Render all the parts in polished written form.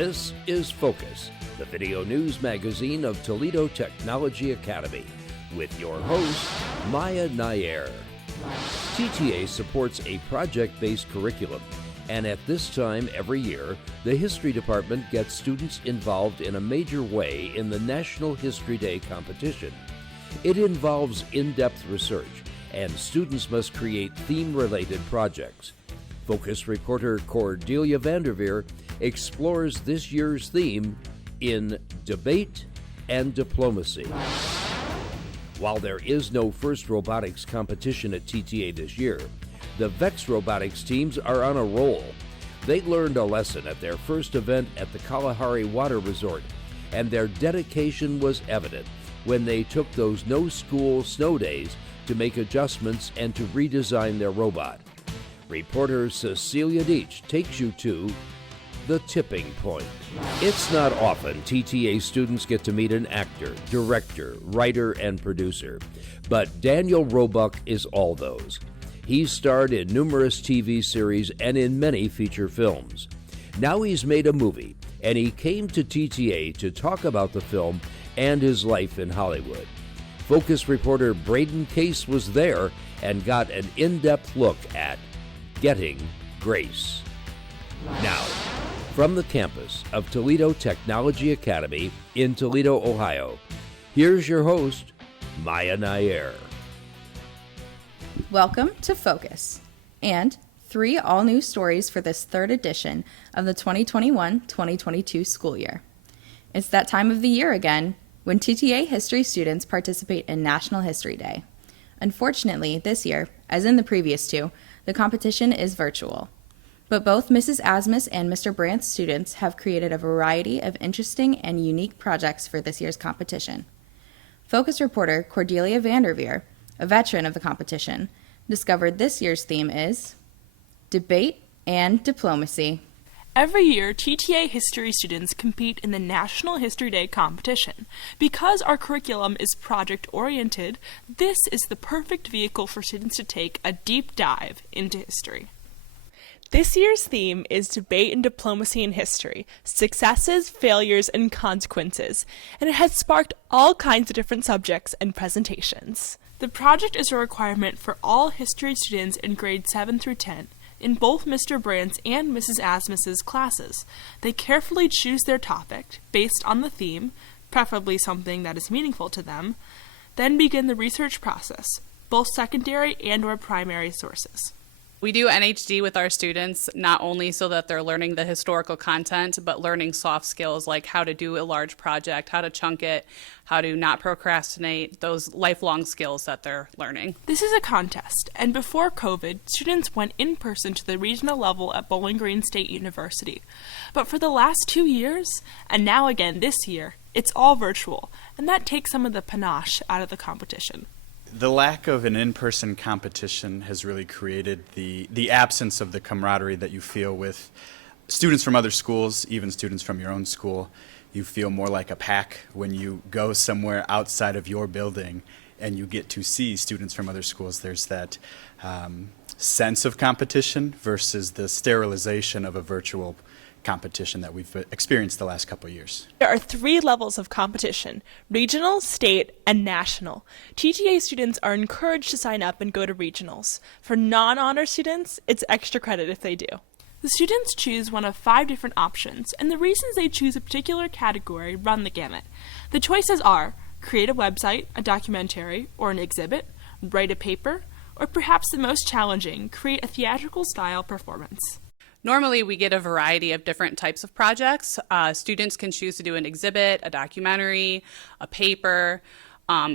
This is Focus, the video news magazine of Toledo Technology Academy, with your host, Maya Nair. TTA supports a project-based curriculum, and at this time every year, the History Department gets students involved in a major way in the National History Day competition. It involves in-depth research, and students must create theme-related projects. Focus reporter Cordelia Van der Veer explores this year's theme in Debate and Diplomacy. While there is no first robotics competition at TTA this year, the VEX robotics teams are on a roll. They learned a lesson at their first event at the Kalahari Water Resort, and their dedication was evident when they took those no-school snow days to make adjustments and to redesign their robot. Reporter Cecilia Dietsch takes you to the tipping point. It's not often TTA students get to meet an actor, director, writer, and producer, but Daniel Roebuck is all those. He's starred in numerous TV series and in many feature films. Now he's made a movie, and he came to TTA to talk about the film and his life in Hollywood. Focus reporter Braden Case was there and got an in-depth look at Getting Grace. Now, from the campus of Toledo Technology Academy in Toledo, Ohio, here's your host, Maya Nair. Welcome to Focus, and 3 all-new stories for this third edition of the 2021-2022 school year. It's that time of the year again when TTA history students participate in National History Day. Unfortunately, this year, as in the previous 2, the competition is virtual. But both Mrs. Asmus and Mr. Brandt's students have created a variety of interesting and unique projects for this year's competition. Focus reporter Cordelia Van der Veer, a veteran of the competition, discovered this year's theme is Debate and Diplomacy. Every year, TTA history students compete in the National History Day competition. Because our curriculum is project-oriented, this is the perfect vehicle for students to take a deep dive into history. This year's theme is Debate and Diplomacy in History, Successes, Failures, and Consequences, and it has sparked all kinds of different subjects and presentations. The project is a requirement for all history students in grades 7 through 10, in both Mr. Brandt's and Mrs. Asmus's classes. They carefully choose their topic based on the theme, preferably something that is meaningful to them, then begin the research process, both secondary and or primary sources. We do NHD with our students, not only so that they're learning the historical content, but learning soft skills like how to do a large project, how to chunk it, how to not procrastinate, those lifelong skills that they're learning. This is a contest, and before COVID, students went in person to the regional level at Bowling Green State University. But for the last 2 years, and now again this year, it's all virtual, and that takes some of the panache out of the competition. The lack of an in-person competition has really created the absence of the camaraderie that you feel with students from other schools, even students from your own school. You feel more like a pack when you go somewhere outside of your building and you get to see students from other schools. There's that sense of competition versus the sterilization of a virtual competition that we've experienced the last couple of years. There are 3 levels of competition: regional, state, and national. TTA students are encouraged to sign up and go to regionals. For non-honor students, it's extra credit if they do. The students choose one of 5 different options, and the reasons they choose a particular category run the gamut. The choices are create a website, a documentary, or an exhibit, write a paper, or perhaps the most challenging, create a theatrical style performance. Normally, we get a variety of different types of projects. Students can choose to do an exhibit, a documentary, a paper.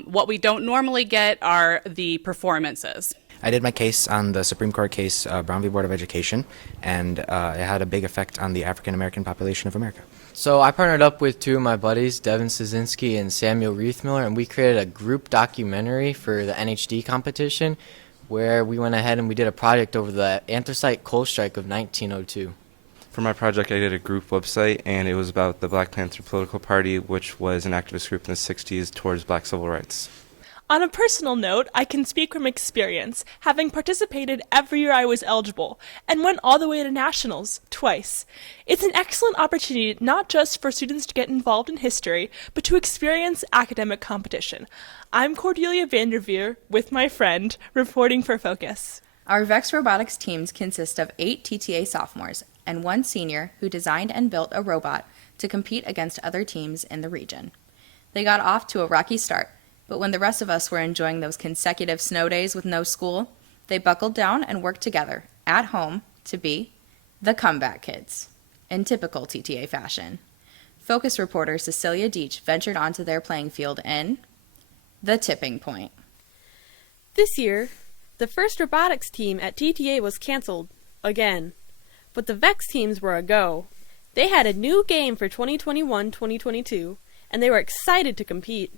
What we don't normally get are the performances. I did my case on the Supreme Court case, Brown v. Board of Education, and it had a big effect on the African-American population of America. So I partnered up with 2 of my buddies, Devin Szynski and Samuel Reithmiller, and we created a group documentary for the NHD competition, where we went ahead and we did a project over the anthracite coal strike of 1902. For my project, I did a group website, and it was about the Black Panther political party, which was an activist group in the 60s towards black civil rights. On a personal note, I can speak from experience, having participated every year I was eligible, and went all the way to nationals, twice. It's an excellent opportunity not just for students to get involved in history, but to experience academic competition. I'm Cordelia Van der Veer, with my friend, reporting for Focus. Our VEX Robotics teams consist of 8 TTA sophomores and 1 senior who designed and built a robot to compete against other teams in the region. They got off to a rocky start, but when the rest of us were enjoying those consecutive snow days with no school, they buckled down and worked together at home to be the comeback kids, in typical TTA fashion. Focus reporter Cecilia Dietsch ventured onto their playing field in the tipping point. This year, the first robotics team at TTA was canceled, again. But the VEX teams were a go. They had a new game for 2021-2022, and they were excited to compete.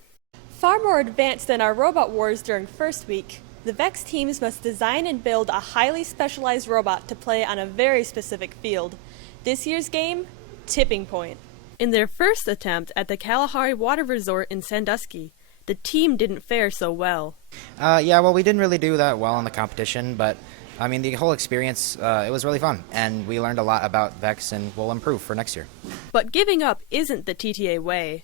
Far more advanced than our robot wars during first week, the VEX teams must design and build a highly specialized robot to play on a very specific field. This year's game, Tipping Point. In their first attempt at the Kalahari Water Resort in Sandusky, the team didn't fare so well. We didn't really do that well in the competition, but I mean, the whole experience, it was really fun, and we learned a lot about VEX, and we'll improve for next year. But giving up isn't the TTA way.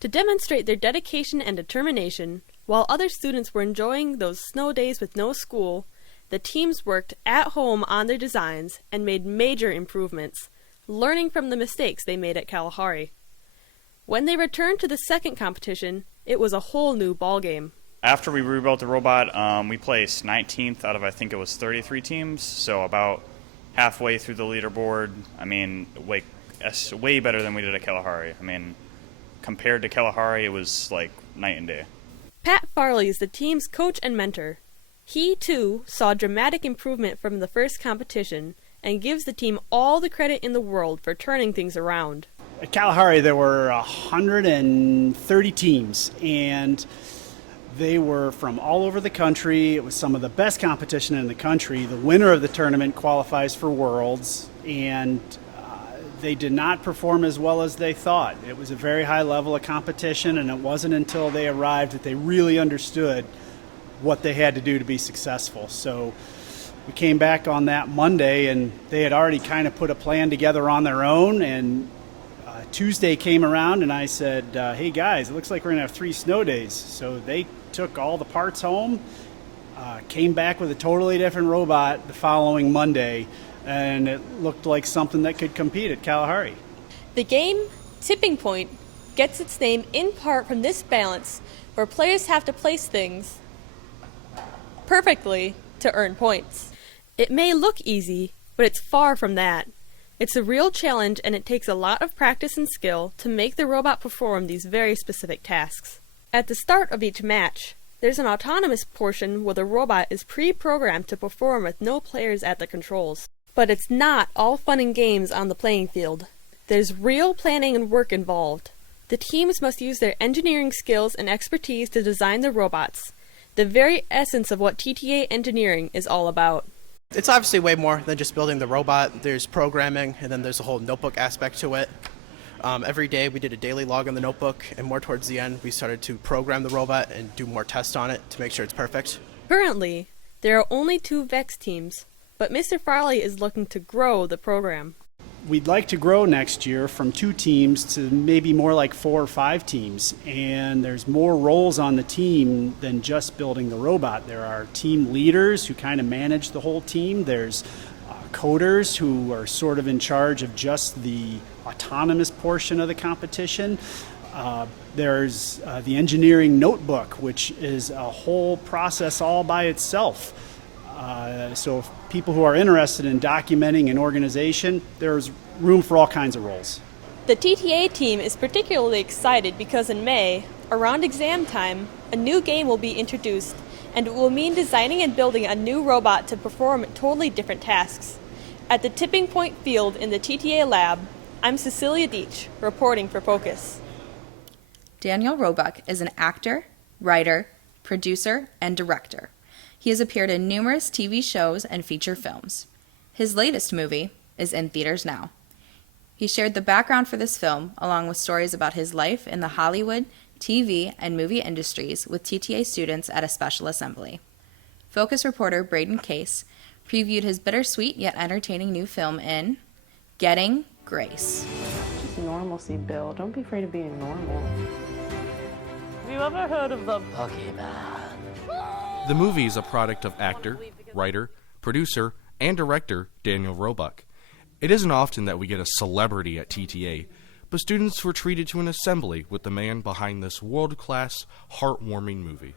To demonstrate their dedication and determination, while other students were enjoying those snow days with no school, the teams worked at home on their designs and made major improvements, learning from the mistakes they made at Kalahari. When they returned to the second competition, it was a whole new ballgame. After we rebuilt the robot, we placed 19th out of, I think it was 33 teams, so about halfway through the leaderboard. I mean, way better than we did at Kalahari. I mean, compared to Kalahari, it was like night and day. Pat Farley is the team's coach and mentor. He, too, saw dramatic improvement from the first competition and gives the team all the credit in the world for turning things around. At Kalahari, there were 130 teams, and they were from all over the country. It was some of the best competition in the country. The winner of the tournament qualifies for Worlds, and they did not perform as well as they thought. It was a very high level of competition, and it wasn't until they arrived that they really understood what they had to do to be successful. So we came back on that Monday, and they had already kind of put a plan together on their own, and Tuesday came around, and I said, hey guys, it looks like we're going to have 3 snow days. So they took all the parts home, came back with a totally different robot the following Monday, and it looked like something that could compete at Kalahari. The game, Tipping Point, gets its name in part from this balance where players have to place things perfectly to earn points. It may look easy, but it's far from that. It's a real challenge, and it takes a lot of practice and skill to make the robot perform these very specific tasks. At the start of each match, there's an autonomous portion where the robot is pre-programmed to perform with no players at the controls. But it's not all fun and games on the playing field. There's real planning and work involved. The teams must use their engineering skills and expertise to design the robots, the very essence of what TTA engineering is all about. It's obviously way more than just building the robot. There's programming, and then there's a whole notebook aspect to it. Every day we did a daily log on the notebook, and more towards the end we started to program the robot and do more tests on it to make sure it's perfect. Currently, there are only 2 VEX teams, but Mr. Farley is looking to grow the program. We'd like to grow next year from 2 teams to maybe more like 4 or 5 teams, and there's more roles on the team than just building the robot. There are team leaders who kind of manage the whole team. There's coders who are sort of in charge of just the autonomous portion of the competition. There's the engineering notebook, which is a whole process all by itself. So if people who are interested in documenting an organization, there's room for all kinds of roles. The TTA team is particularly excited because in May, around exam time, a new game will be introduced, and it will mean designing and building a new robot to perform totally different tasks. At the Tipping Point field in the TTA lab, I'm Cecilia Dietsch, reporting for Focus. Daniel Roebuck is an actor, writer, producer, and director. He has appeared in numerous TV shows and feature films. His latest movie is in theaters now. He shared the background for this film, along with stories about his life in the Hollywood, TV, and movie industries with TTA students at a special assembly. Focus reporter Braden Case previewed his bittersweet yet entertaining new film in Getting Grace. Just normalcy, Bill. Don't be afraid of being normal. Have you ever heard of the Pokemon? The movie is a product of actor, writer, producer, and director Daniel Roebuck. It isn't often that we get a celebrity at TTA, but students were treated to an assembly with the man behind this world-class, heartwarming movie.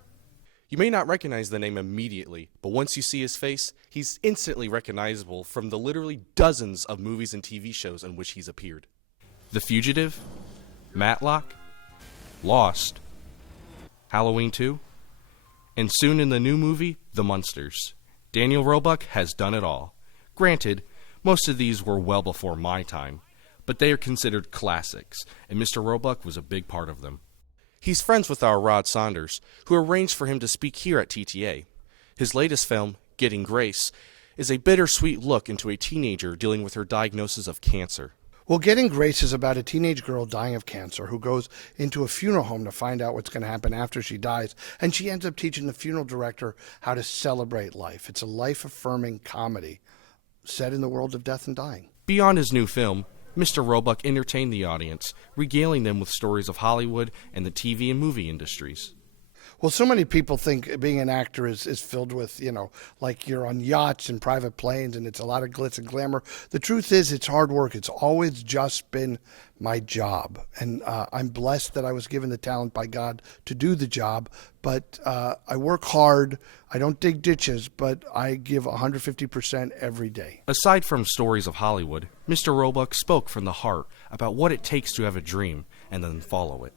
You may not recognize the name immediately, but once you see his face, he's instantly recognizable from the literally dozens of movies and TV shows in which he's appeared. The Fugitive, Matlock, Lost, Halloween 2, and soon in the new movie, The Munsters. Daniel Roebuck has done it all. Granted, most of these were well before my time, but they are considered classics, and Mr. Roebuck was a big part of them. He's friends with our Rod Saunders, who arranged for him to speak here at TTA. His latest film, Getting Grace, is a bittersweet look into a teenager dealing with her diagnosis of cancer. Well, Getting Grace is about a teenage girl dying of cancer who goes into a funeral home to find out what's going to happen after she dies, and she ends up teaching the funeral director how to celebrate life. It's a life-affirming comedy set in the world of death and dying. Beyond his new film, Mr. Roebuck entertained the audience, regaling them with stories of Hollywood and the TV and movie industries. Well, so many people think being an actor is filled with, like you're on yachts and private planes and it's a lot of glitz and glamour. The truth is it's hard work. It's always just been my job. And I'm blessed that I was given the talent by God to do the job. But I work hard. I don't dig ditches, but I give 150% every day. Aside from stories of Hollywood, Mr. Roebuck spoke from the heart about what it takes to have a dream and then follow it.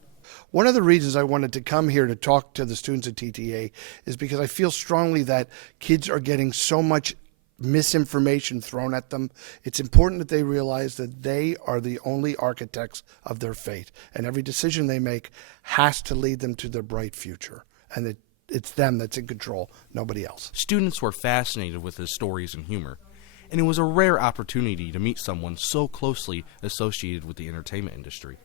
One of the reasons I wanted to come here to talk to the students at TTA is because I feel strongly that kids are getting so much misinformation thrown at them. It's important that they realize that they are the only architects of their fate, and every decision they make has to lead them to their bright future, and it's them that's in control, nobody else. Students were fascinated with his stories and humor, and it was a rare opportunity to meet someone so closely associated with the entertainment industry.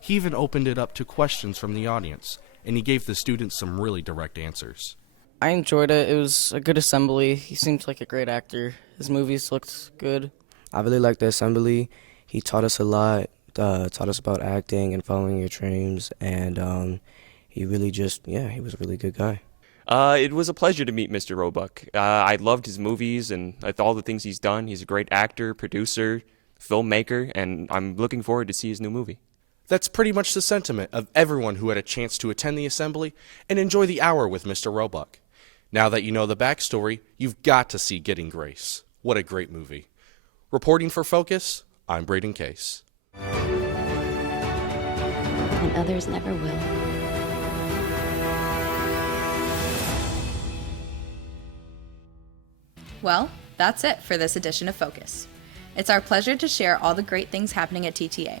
He even opened it up to questions from the audience, and he gave the students some really direct answers. I enjoyed it. It was a good assembly. He seems like a great actor. His movies looked good. I really liked the assembly. He taught us a lot, taught us about acting and following your dreams, and he really he was a really good guy. It was a pleasure to meet Mr. Roebuck. I loved his movies and all the things he's done. He's a great actor, producer, filmmaker, and I'm looking forward to see his new movie. That's pretty much the sentiment of everyone who had a chance to attend the assembly and enjoy the hour with Mr. Roebuck. Now that you know the backstory, you've got to see Getting Grace. What a great movie. Reporting for Focus, I'm Braden Case. And others never will. Well, that's it for this edition of Focus. It's our pleasure to share all the great things happening at TTA,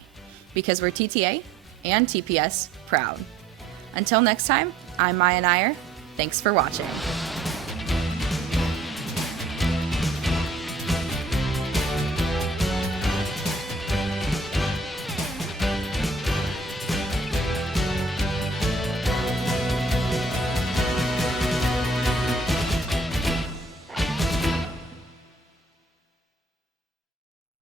because we're TTA and TPS proud. Until next time, I'm Maya Nair. Thanks for watching.